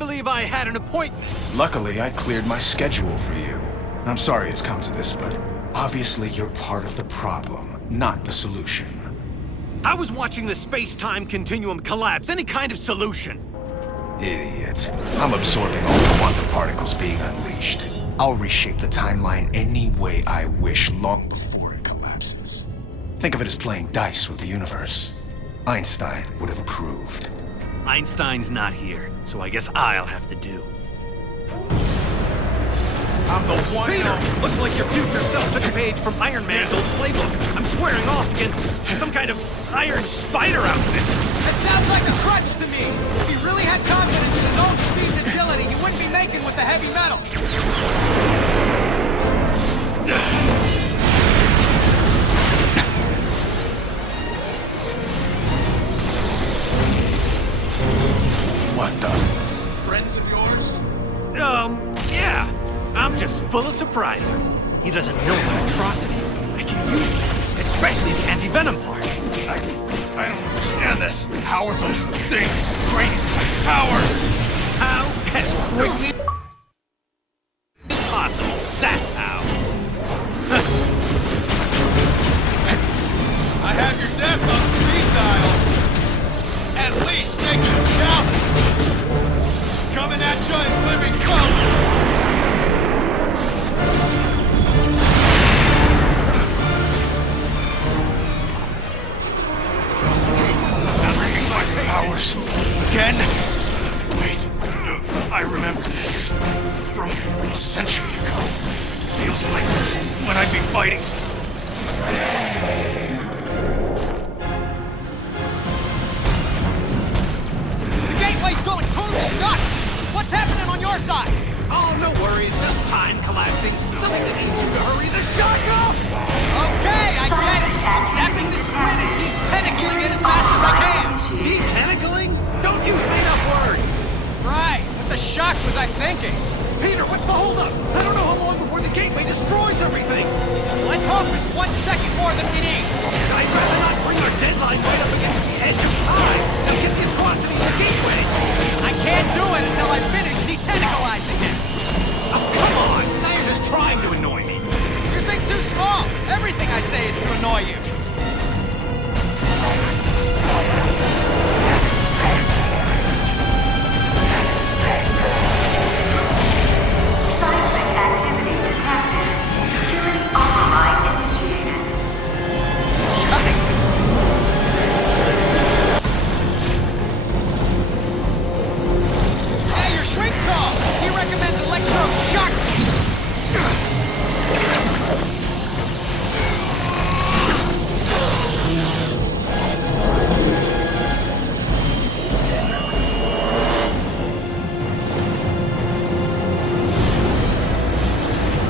believe I had an appointment. Luckily, I cleared my schedule for you. I'm sorry it's come to this, but obviously you're part of the problem, not the solution. I was watching the space-time continuum collapse. Any kind of solution. Idiot. I'm absorbing all the quantum particles being unleashed. I'll reshape the timeline any way I wish long before it collapses. Think of it as playing dice with the universe. Einstein would have approved. Einstein's not here, so I guess I'll have to do. I'm the one. Peter, looks like your future self took a page from Iron Man's old playbook. I'm squaring off against some kind of iron spider outfit. That sounds like a crutch to me. If he really had confidence in his own speed and agility, he wouldn't be making with the heavy metal. What the? Friends of yours? Yeah. I'm just full of surprises. He doesn't know what atrocity I can use it, especially the anti-venom part. I don't understand this. How are those things draining my powers? How? As quickly as possible. That's how. I have your death on speed dial. At least make it a challenge. Coming at you in living color. Powers. Again? Wait. I remember this. From a century ago. Feels like when I'd be fighting. The gateway's going totally nuts! What's happening on your side? Oh, no worries. Just time collapsing. Nothing that needs you to hurry the shock off! Okay, I get it. I'm zapping this squid and detentacling it as fast as I can. Detentacling? Don't use made-up words! Right. What the shock was I thinking? Peter, what's the holdup? I don't know how long before the gateway destroys everything! Let's hope it's 1 second more than we need. I'd rather not bring our deadline right up against the edge of time than get the atrocity of the gateway! I can't do it until I finish detentacalizing it. Oh, come on! Now you're just trying to annoy me! You think too small. Everything I say is to annoy you. Seismic activity detected. Security override initiated. Yikes. Hey, your shrink call! He recommends electroshock.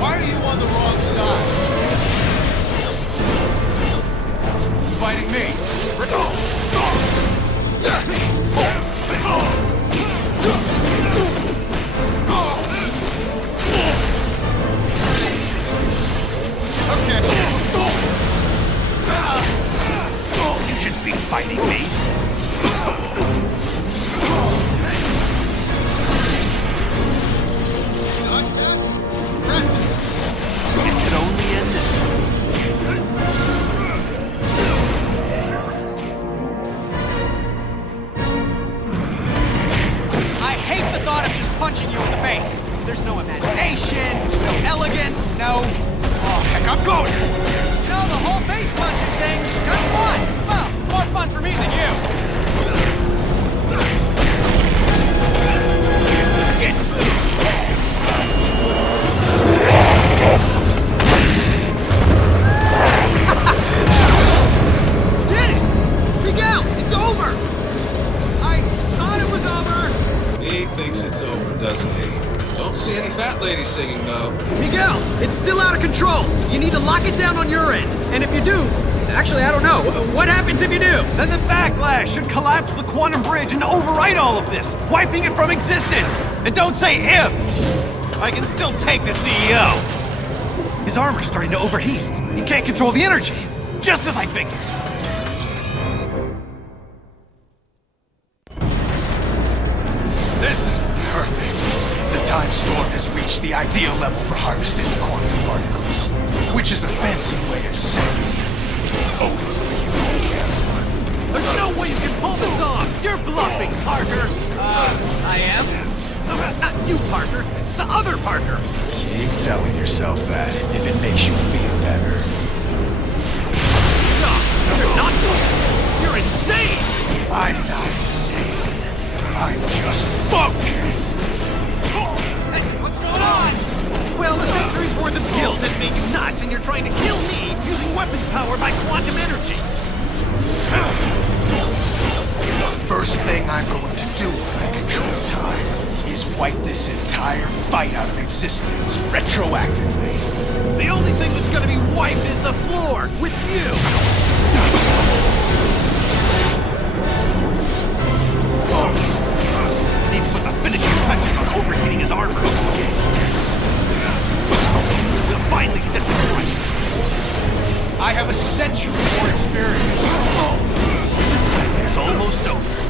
Why are you on the wrong side? Fighting me. You shouldn't be fighting me! Dodge that? Impressive. It could only end this way. I hate the thought of just punching you in the face. There's no imagination, no elegance, no... Oh, heck, I'm going! You know, the whole face punching thing, kind of fun. Well, more fun for me than you. Did it! Miguel, it's over! I thought it was over. He thinks it's over, doesn't he? Don't see any fat ladies singing, though. Miguel, it's still out of control. You need to lock it down on your end. And if you do... Actually, I don't know. What happens if you do? Then the backlash should collapse the quantum bridge and overwrite all of this, wiping it from existence! And don't say if! I can still take the CEO! His armor's starting to overheat. He can't control the energy! Just as I figured! This is the ideal level for harvesting quantum particles, which is a fancy way of saying it's over for you, Miguel. There's no way you can pull this off! You're bluffing, Parker! I am? Not you, Parker. The other Parker! Keep telling yourself that if it makes you feel better. No, you're not! You're insane! I'm not insane. I'm just focused. Hey, what's going on? Well, the century's worth of guilt has made you nuts, and you're trying to kill me using weapons powered by quantum energy. The first thing I'm going to do when I control time is wipe this entire fight out of existence retroactively. The only thing that's gonna be wiped is the floor, with you! Need to put the finishing touches on overheating his armor. We'll finally set this right. I have a century more experience. This nightmare's almost over.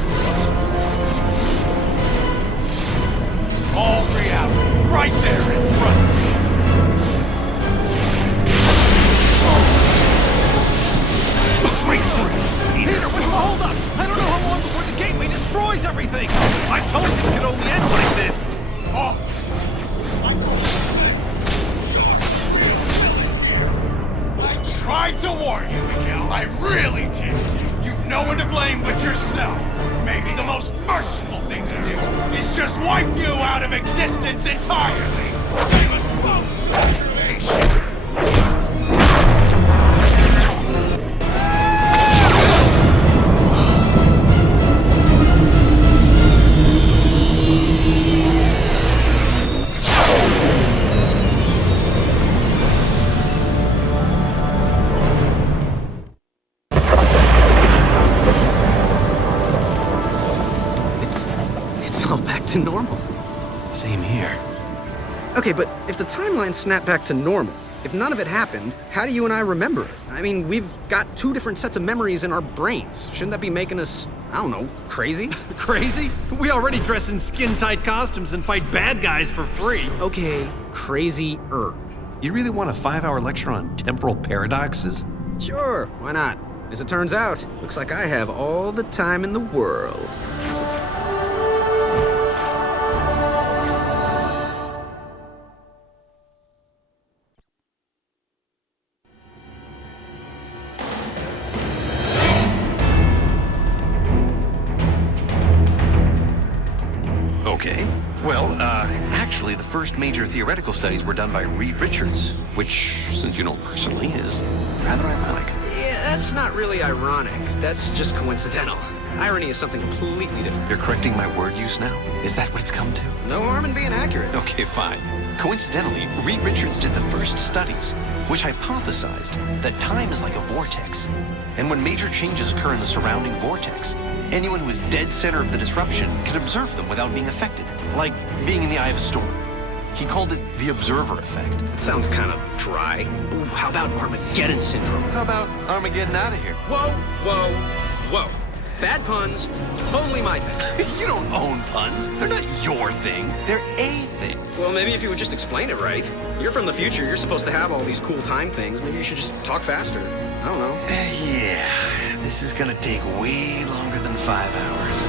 All reality, right there in front of me. Sweet dreams! Peter, what's the holdup? I don't know how long before the gateway destroys everything! I told you it could only end like this! Oh. I tried to warn you, Miguel. I really did. You've no one to blame but yourself. Maybe the most merciful thing to do is just wipe you out of existence entirely. Save us both from cremation. It's all back to normal. Same here. Okay, but if the timeline snapped back to normal, if none of it happened, how do you and I remember it? I mean, we've got two different sets of memories in our brains. Shouldn't that be making us, I don't know, crazy? Crazy? We already dress in skin-tight costumes and fight bad guys for free. Okay, crazy-er. You really want a 5-hour lecture on temporal paradoxes? Sure, why not? As it turns out, looks like I have all the time in the world. Okay. Well, actually, the first major theoretical studies were done by Reed Richards, which, since you know personally, is rather ironic. Yeah, that's not really ironic. That's just coincidental. Irony is something completely different. You're correcting my word use now? Is that what it's come to? No harm in being accurate. Okay, fine. Coincidentally, Reed Richards did the first studies, which hypothesized that time is like a vortex. And when major changes occur in the surrounding vortex, anyone who is dead center of the disruption can observe them without being affected, like being in the eye of a storm. He called it the observer effect. It sounds kind of dry. Ooh, how about Armageddon syndrome? How about Armageddon out of here? Whoa, whoa, whoa. Bad puns, totally my thing. You don't own puns. They're not your thing. They're a thing. Well, maybe if you would just explain it right. You're from the future. You're supposed to have all these cool time things. Maybe you should just talk faster. I don't know. Yeah, this is gonna take way longer than 5 hours.